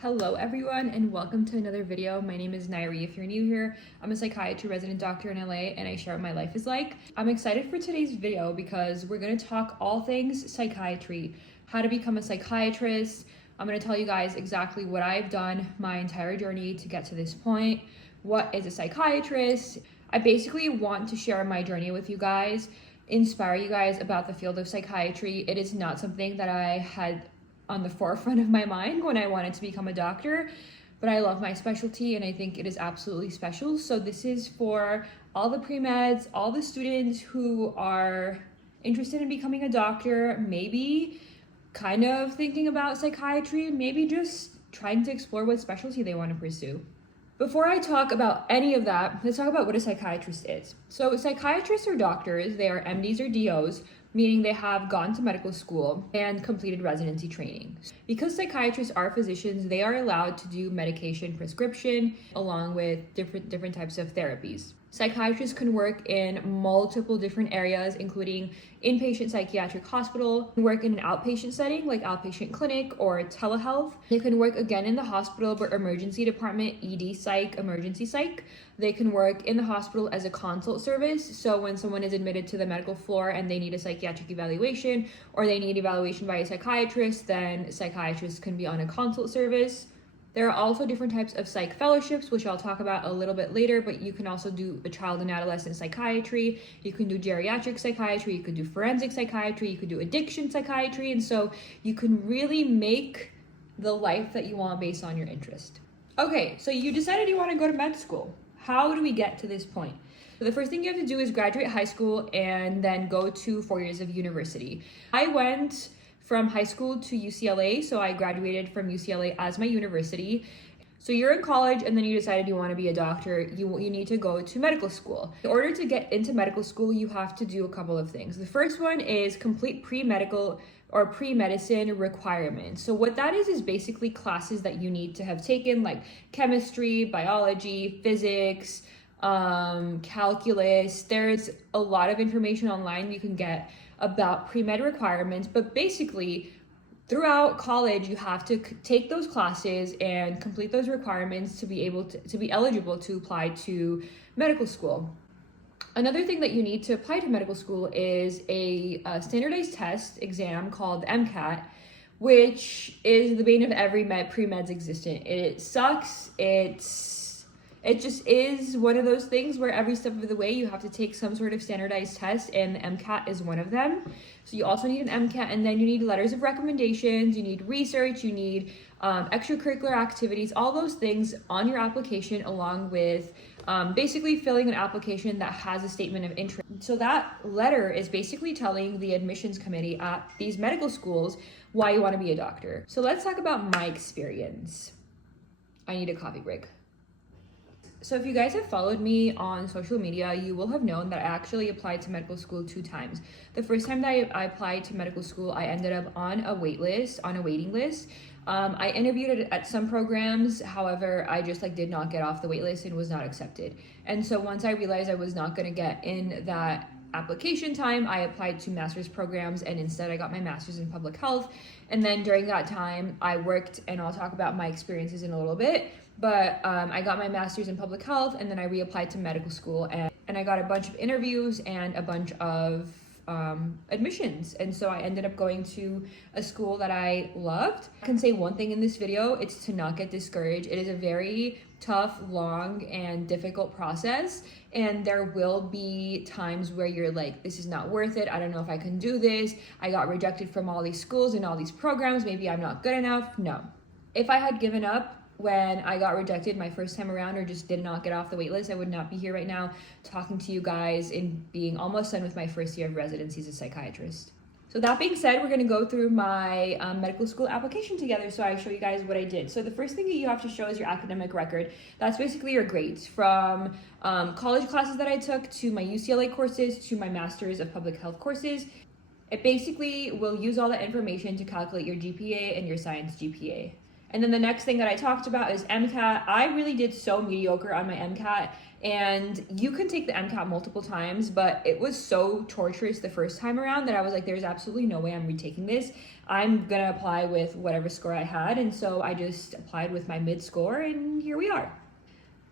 Hello everyone and welcome to another video. My name is Nayiri. If you're new here, I'm a psychiatry resident doctor in LA and I share what my life is like. I'm excited for today's video because we're going to talk all things psychiatry, how to become a psychiatrist. I'm going to tell you guys exactly what I've done my entire journey to get to this point. What is a psychiatrist? I basically want to share my journey with you guys, inspire you guys about the field of psychiatry. It is not something that I had on the forefront of my mind when I wanted to become a doctor, but I love my specialty and I think it is absolutely special. So this is for all the pre-meds, all the students who are interested in becoming a doctor, maybe kind of thinking about psychiatry, maybe just trying to explore what specialty they want to pursue. Before I talk about any of that, let's talk about what a psychiatrist is. So psychiatrists are doctors, they are MDs or DOs, meaning they have gone to medical school and completed residency training. Because psychiatrists are physicians, they are allowed to do medication prescription along with different types of therapies. Psychiatrists can work in multiple different areas, including inpatient psychiatric hospital, work in an outpatient setting like outpatient clinic or telehealth. They can work again in the hospital, but emergency department, ED psych, emergency psych. They can work in the hospital as a consult service. So when someone is admitted to the medical floor and they need a psychiatric evaluation or they need evaluation by a psychiatrist, then psychiatrists can be on a consult service. There are also different types of psych fellowships, which I'll talk about a little bit later, but you can also do a child and adolescent psychiatry, you can do geriatric psychiatry, you could do forensic psychiatry, you could do addiction psychiatry, and so you can really make the life that you want based on your interest. Okay, so you decided you want to go to med school. How do we get to this point? So the first thing you have to do is graduate high school and then go to 4 years of university. I went from high school to UCLA, so I graduated from UCLA as my university. So you're in college and then you decided you want to be a doctor, you need to go to medical school. In order to get into medical school, you have to do a couple of things. The first one is complete pre-medical or pre-medicine requirements. So what that is basically classes that you need to have taken, like chemistry, biology, physics, calculus. There's a lot of information online you can get about pre-med requirements, but basically throughout college you have to take those classes and complete those requirements to be able to be eligible to apply to medical school. Another thing that you need to apply to medical school is a standardized test exam called the MCAT, which is the bane of every pre-meds existent. It sucks. It just is one of those things where every step of the way you have to take some sort of standardized test, and the MCAT is one of them. So you also need an MCAT, and then you need letters of recommendations, you need research, you need extracurricular activities, all those things on your application, along with basically filling an application that has a statement of interest. So that letter is basically telling the admissions committee at these medical schools why you want to be a doctor. So let's talk about my experience. I need a coffee break. So if you guys have followed me on social media, you will have known that I actually applied to medical school 2 times. The first time that I applied to medical school, I ended up on a waiting list. I interviewed at some programs, however, I just did not get off the wait list and was not accepted. And so once I realized I was not going to get in that application time, I applied to master's programs and instead I got my master's in public health. And then during that time I worked, and I'll talk about my experiences in a little bit, but I got my master's in public health and then I reapplied to medical school and I got a bunch of interviews and a bunch of admissions. And so I ended up going to a school that I loved. I can say one thing in this video, it's to not get discouraged. It is a very tough, long, and difficult process. And there will be times where you're like, this is not worth it. I don't know if I can do this. I got rejected from all these schools and all these programs. Maybe I'm not good enough. No. If I had given up when I got rejected my first time around or just did not get off the wait list, I would not be here right now talking to you guys and being almost done with my first year of residency as a psychiatrist. So that being said, we're going to go through my medical school application together so I show you guys what I did. So the first thing that you have to show is your academic record. That's basically your grades from college classes that I took to my UCLA courses to my master's of public health courses. It basically will use all that information to calculate your GPA and your science GPA. And then the next thing that I talked about is MCAT. I really did so mediocre on my MCAT, and you can take the MCAT multiple times, but it was so torturous the first time around that I was like, there's absolutely no way I'm retaking this. I'm gonna apply with whatever score I had. And so I just applied with my mid score, and here we are.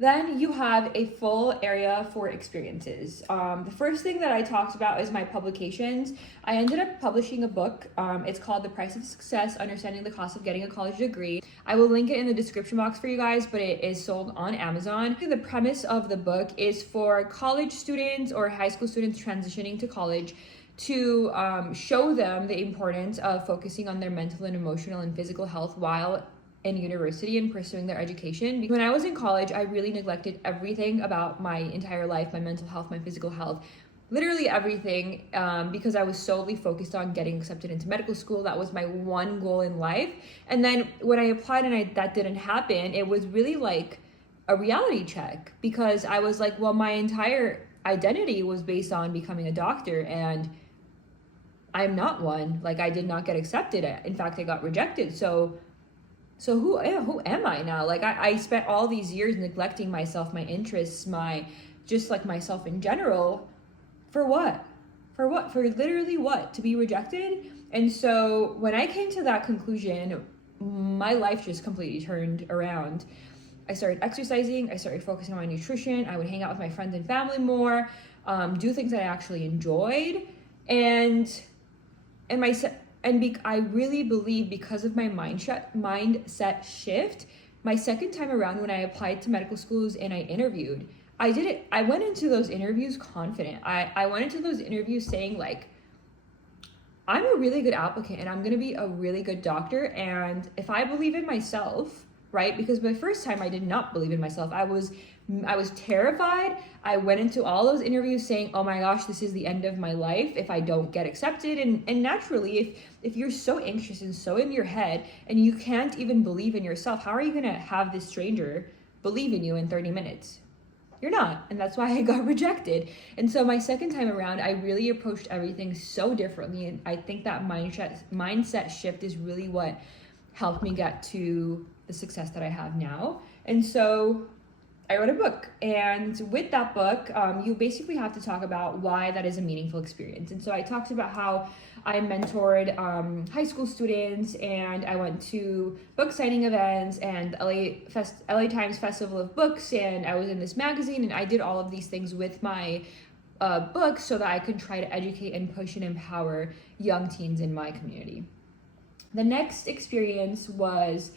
Then you have a full area for experiences. The first thing that I talked about is my publications. I ended up publishing a book. It's called The Price of Success, Understanding the Cost of Getting a College Degree. I will link it in the description box for you guys, but it is sold on Amazon. The premise of the book is for college students or high school students transitioning to college to show them the importance of focusing on their mental and emotional and physical health while in university and pursuing their education. When I was in college, I really neglected everything about my entire life, my mental health, my physical health, literally everything, because I was solely focused on getting accepted into medical school. That was my one goal in life. And then when I applied and that didn't happen, it was really like a reality check, because I was like, well, my entire identity was based on becoming a doctor, and I'm not one. Like, I did not get accepted. In fact, I got rejected. So who am I now? Like, I spent all these years neglecting myself, my interests, myself in general. For what? For literally what? To be rejected? And so when I came to that conclusion, my life just completely turned around. I started exercising. I started focusing on my nutrition. I would hang out with my friends and family more, do things that I actually enjoyed. I really believe, because of my mindset shift, my second time around when I applied to medical schools and I interviewed, I went into those interviews confident. I went into those interviews saying, like, I'm a really good applicant and I'm going to be a really good doctor. And if I believe in myself, right? Because my first time I did not believe in myself. I was terrified. I went into all those interviews saying, oh my gosh, this is the end of my life if I don't get accepted. And naturally, if you're so anxious and so in your head and you can't even believe in yourself, how are you going to have this stranger believe in you in 30 minutes? You're not. And that's why I got rejected. And so my second time around, I really approached everything so differently. And I think that mindset shift is really what helped me get to the success that I have now. And so I wrote a book, and with that book, you basically have to talk about why that is a meaningful experience. And so I talked about how I mentored high school students, and I went to book signing events and LA Times Festival of Books, and I was in this magazine, and I did all of these things with my book so that I could try to educate and push and empower young teens in my community. The next experience was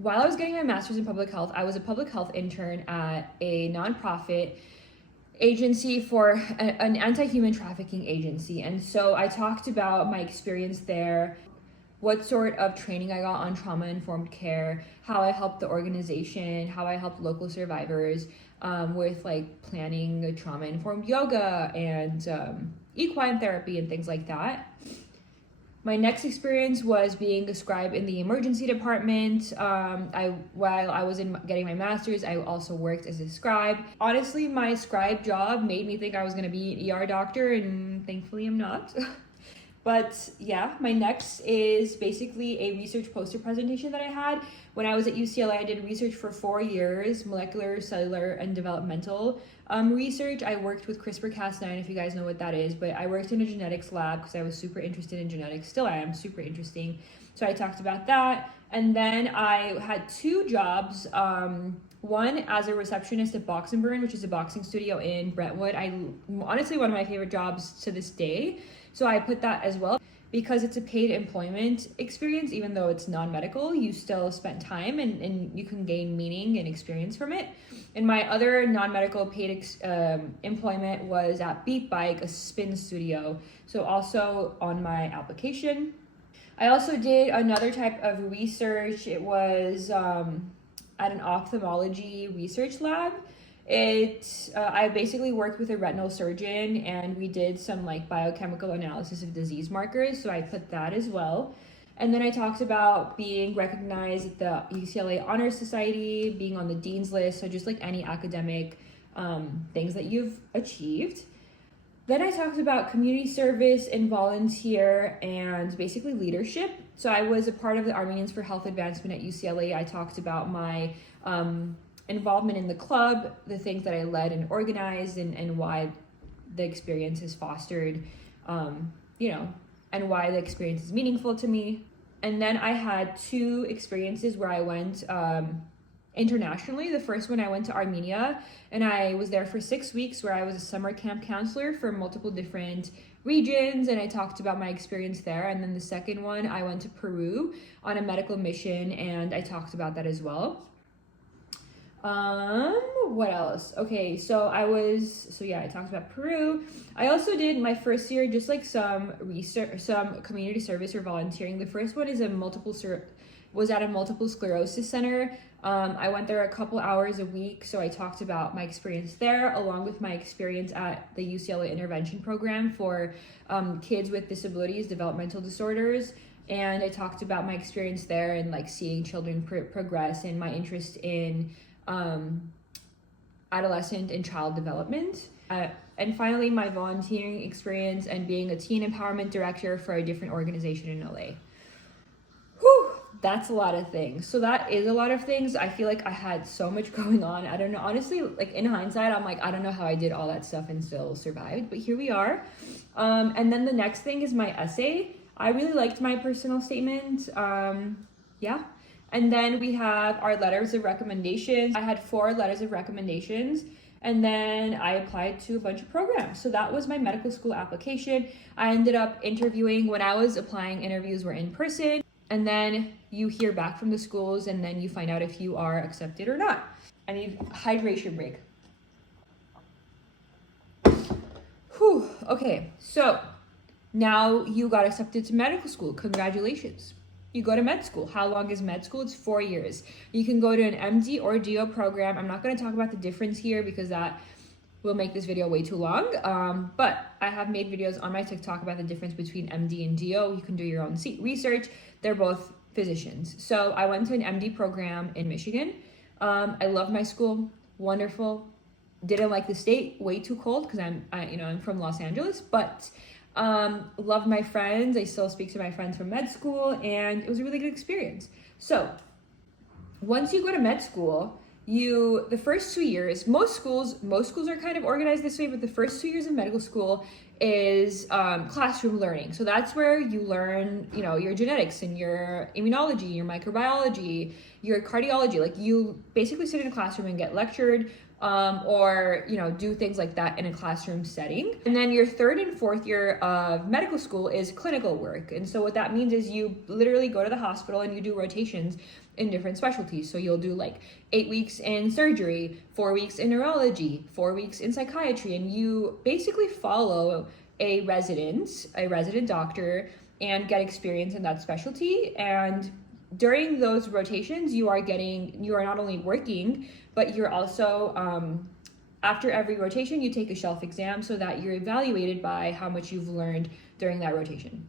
while I was getting my master's in public health. I was a public health intern at a nonprofit agency for an anti-human trafficking agency. And so I talked about my experience there, what sort of training I got on trauma-informed care, how I helped the organization, how I helped local survivors with like planning trauma-informed yoga and equine therapy and things like that. My next experience was being a scribe in the emergency department. While I was getting my master's, I also worked as a scribe. Honestly, my scribe job made me think I was going to be an ER doctor, and thankfully I'm not. But yeah, my next is basically a research poster presentation that I had. When I was at UCLA, I did research for 4 years, molecular, cellular, and developmental research. I worked with CRISPR-Cas9, if you guys know what that is, but I worked in a genetics lab because I was super interested in genetics. Still I am super interesting. So I talked about that. And then I had 2 jobs. One as a receptionist at Box and Burn, which is a boxing studio in Brentwood. Honestly, one of my favorite jobs to this day. So I put that as well because it's a paid employment experience. Even though it's non-medical, you still spend time and you can gain meaning and experience from it. And my other non-medical paid employment was at Beat Bike, a spin studio. So also on my application. I also did another type of research. It was at an ophthalmology research lab. I basically worked with a retinal surgeon, and we did some like biochemical analysis of disease markers. So I put that as well. And then I talked about being recognized at the UCLA Honor Society, being on the Dean's List. So just like any academic things that you've achieved. Then I talked about community service and volunteer and basically leadership. So I was a part of the Armenians for Health Advancement at UCLA. I talked about my involvement in the club, the things that I led and organized, and why the experience has fostered, and why the experience is meaningful to me. And then I had 2 experiences where I went internationally. The first one, I went to Armenia, and I was there for 6 weeks, where I was a summer camp counselor for multiple different regions, and I talked about my experience there. And then the second one, I went to Peru on a medical mission, and I talked about that as well. What else? Okay, I talked about Peru. I also did my first year just like some research, some community service or volunteering. The first one is was at a multiple sclerosis center. I went there a couple hours a week, so I talked about my experience there, along with my experience at the UCLA intervention program for kids with disabilities, developmental disorders. And I talked about my experience there and like seeing children progress, and my interest in adolescent and child development. And finally, my volunteering experience and being a teen empowerment director for a different organization in LA. Whew, that's a lot of things. So that is a lot of things. I feel like I had so much going on. I don't know, honestly, like in hindsight, I'm like, I don't know how I did all that stuff and still survived, but here we are. And then the next thing is my essay. I really liked my personal statement. Yeah. And then we have our letters of recommendations. I had 4 letters of recommendations, and then I applied to a bunch of programs. So that was my medical school application. I ended up interviewing. When I was applying, interviews were in person, and then you hear back from the schools, and then you find out if you are accepted or not. I need hydration break. Whew, okay, so now you got accepted to medical school. Congratulations. You go to med school. How long is med school? It's 4 years. You can go to an MD or DO program. I'm not going to talk about the difference here because that will make this video way too long. But I have made videos on my TikTok about the difference between MD and DO. You can do your own research. They're both physicians. So I went to an MD program in Michigan. I love my school. Wonderful. Didn't like the state. Way too cold because I'm from Los Angeles. But love my friends. I still speak to my friends from med school, and it was a really good experience. So once you go to med school, the first 2 years, most schools are kind of organized this way, but the first 2 years of medical school is classroom learning. So that's where you learn, your genetics and your immunology, your microbiology, your cardiology. Like you basically sit in a classroom and get lectured, or do things like that in a classroom setting. And then your 3rd and 4th year of medical school is clinical work. And so what that means is you literally go to the hospital and you do rotations in different specialties. So you'll do like 8 weeks in surgery, 4 weeks in neurology, 4 weeks in psychiatry, and you basically follow a resident doctor and get experience in that specialty. And during those rotations, you are not only working, but you're also, after every rotation, you take a shelf exam so that you're evaluated by how much you've learned during that rotation.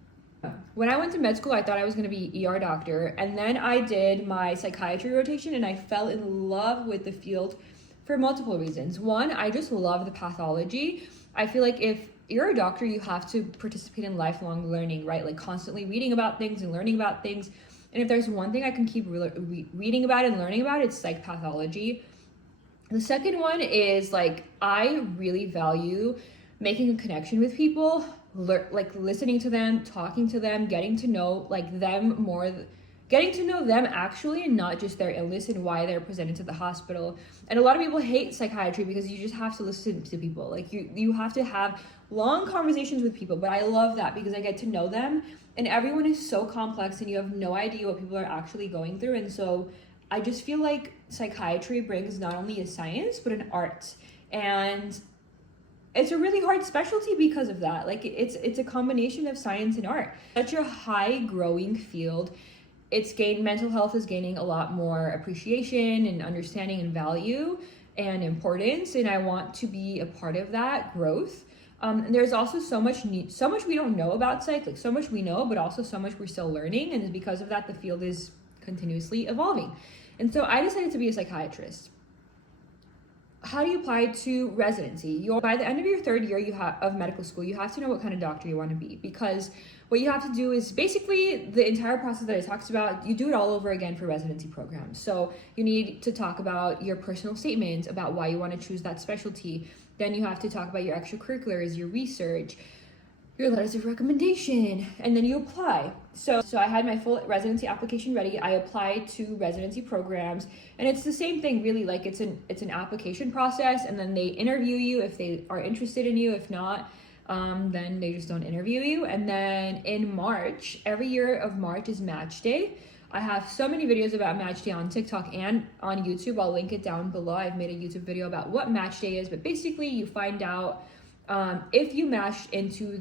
When I went to med school, I thought I was going to be ER doctor, and then I did my psychiatry rotation, and I fell in love with the field for multiple reasons. One, I just love the pathology. I feel like if you're a doctor, you have to participate in lifelong learning, right? Like constantly reading about things and learning about things. And if there's one thing I can keep reading about and learning about, it's psych pathology. The second one is like, I really value making a connection with people, like listening to them, talking to them, getting to know them more, getting to know them actually, and not just their illness and why they're presented to the hospital. And a lot of people hate psychiatry because you just have to listen to people. Like you have to have long conversations with people, but I love that because I get to know them, and everyone is so complex and you have no idea what people are actually going through. And so I just feel like psychiatry brings not only a science, but an art. And it's a really hard specialty because of that. Like it's a combination of science and art. Such a high growing field. Mental health is gaining a lot more appreciation and understanding and value and importance. And I want to be a part of that growth. And there's also so much we don't know about psych, like so much we know, but also so much we're still learning. And because of that, the field is continuously evolving. And so I decided to be a psychiatrist. how do you apply to residency? By the end of your third year of medical school, you have to know what kind of doctor you want to be, because what you have to do is basically the entire process that I talked about, you do it all over again for residency programs. So you need to talk about your personal statement about why you want to choose that specialty. Then you have to talk about your extracurriculars, your research, your letters of recommendation, and then you apply. So I had my full residency application ready. I applied to residency programs, and it's the same thing really. Like it's an application process, and then they interview you if they are interested in you. If not, then they just don't interview you. And then in March, every year of March is match day. I have so many videos about match day on TikTok and on YouTube. I'll link it down below. I've made a YouTube video about what match day is, but basically you find out if you matched into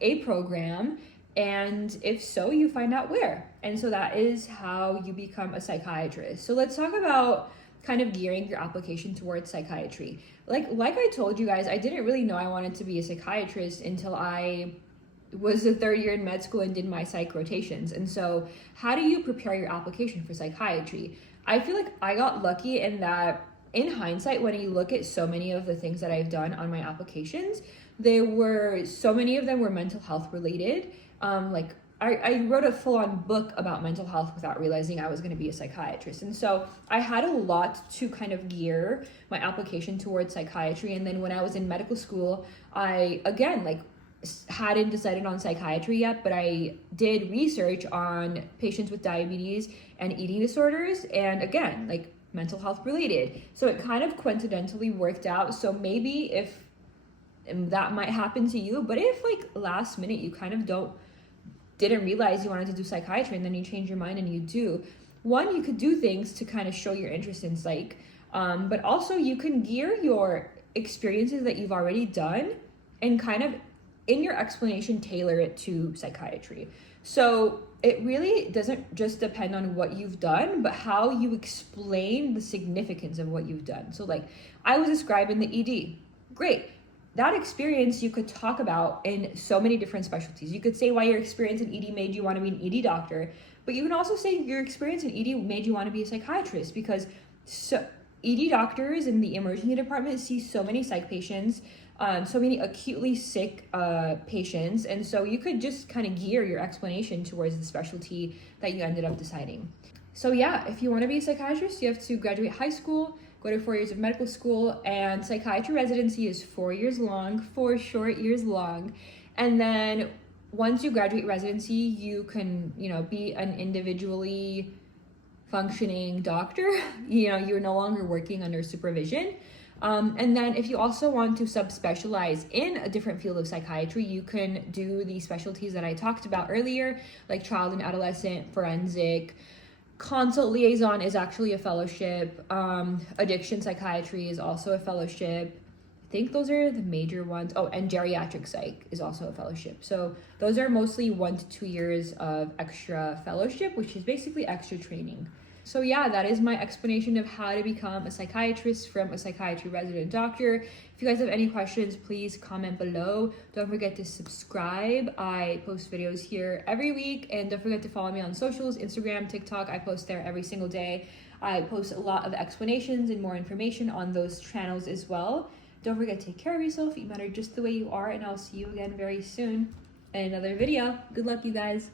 a program, and if so, you find out where. And so that is how you become a psychiatrist. So let's talk about kind of gearing your application towards psychiatry. Like I told you guys, I didn't really know I wanted to be a psychiatrist until I was the third year in med school and did my psych rotations. And so how do you prepare your application for psychiatry? I feel like I got lucky in that, in hindsight, when you look at so many of the things that I've done on my applications, so many of them were mental health related. I wrote a full-on book about mental health without realizing I was going to be a psychiatrist. And so I had a lot to kind of gear my application towards psychiatry. And then when I was in medical school, I, again, hadn't decided on psychiatry yet, but I did research on patients with diabetes and eating disorders. And again, mental health related. So it kind of coincidentally worked out. So maybe if that might happen to you, but if last minute you kind of didn't realize you wanted to do psychiatry and then you change your mind and you do, one, you could do things to kind of show your interest in psych, but also you can gear your experiences that you've already done and kind of in your explanation tailor it to psychiatry. So it really doesn't just depend on what you've done, but how you explain the significance of what you've done. So I was a scribe in the ED. Great. That experience you could talk about in so many different specialties. You could say why your experience in ED made you want to be an ED doctor, but you can also say your experience in ED made you want to be a psychiatrist, because ED doctors in the emergency department see so many psych patients, so many acutely sick patients, and so you could just kind of gear your explanation towards the specialty that you ended up deciding. So yeah, if you want to be a psychiatrist, you have to graduate high school, go to 4 years of medical school, and psychiatry residency is 4 years long, 4 short years long. And then once you graduate residency, you can, be an individually functioning doctor. You're no longer working under supervision. And then if you also want to subspecialize in a different field of psychiatry, you can do the specialties that I talked about earlier, like child and adolescent, forensic. Consult liaison is actually a fellowship. Addiction psychiatry is also a fellowship. I think those are the major ones. Oh, and geriatric psych is also a fellowship. So those are mostly 1 to 2 years of extra fellowship, which is basically extra training. So yeah, that is my explanation of how to become a psychiatrist from a psychiatry resident doctor. If you guys have any questions, please comment below. Don't forget to subscribe. I post videos here every week, and don't forget to follow me on socials, Instagram, TikTok. I post there every single day. I post a lot of explanations and more information on those channels as well. Don't forget to take care of yourself. You matter just the way you are, and I'll see you again very soon in another video. Good luck, you guys.